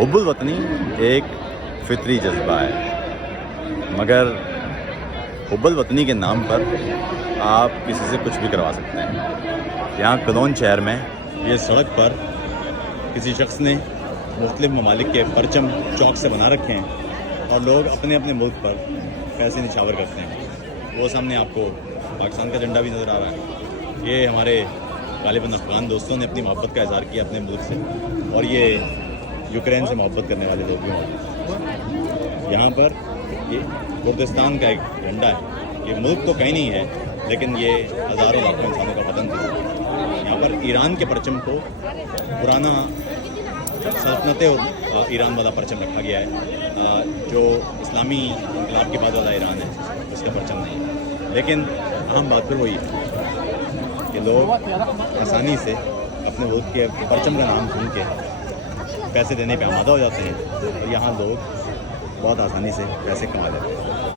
حب الوطنی ایک فطری جذبہ ہے، مگر حب الوطنی کے نام پر آپ کسی سے کچھ بھی کروا سکتے ہیں۔ یہاں کلون شہر میں یہ سڑک پر کسی شخص نے مختلف ممالک کے پرچم چوک سے بنا رکھے ہیں اور لوگ اپنے اپنے ملک پر پیسے نچھاور کرتے ہیں۔ وہ سامنے آپ کو پاکستان کا جھنڈا بھی نظر آ رہا ہے۔ یہ ہمارے غالباً افغان دوستوں نے اپنی محبت کا اظہار کیا اپنے ملک سے، اور یہ یوکرین سے محبت کرنے والے لوگ بھی ہیں۔ یہاں پر یہ کردستان کا ایک جھنڈا ہے۔ یہ ملک تو کہیں نہیں ہے، لیکن یہ ہزاروں لاکھوں انسانوں کا وطن تھا۔ یہاں پر ایران کے پرچم کو پرانا سلطنت اور ایران والا پرچم رکھا گیا ہے، جو اسلامی انقلاب کے بعد والا ایران ہے اس کا پرچم نہیں ہے۔ لیکن اہم بات پھر وہی ہے کہ لوگ آسانی سے اپنے ملک کے پرچم کا نام سن کے پیسے دینے پہ آمادہ ہو جاتے ہیں، اور یہاں لوگ بہت آسانی سے پیسے کما لیتے ہیں۔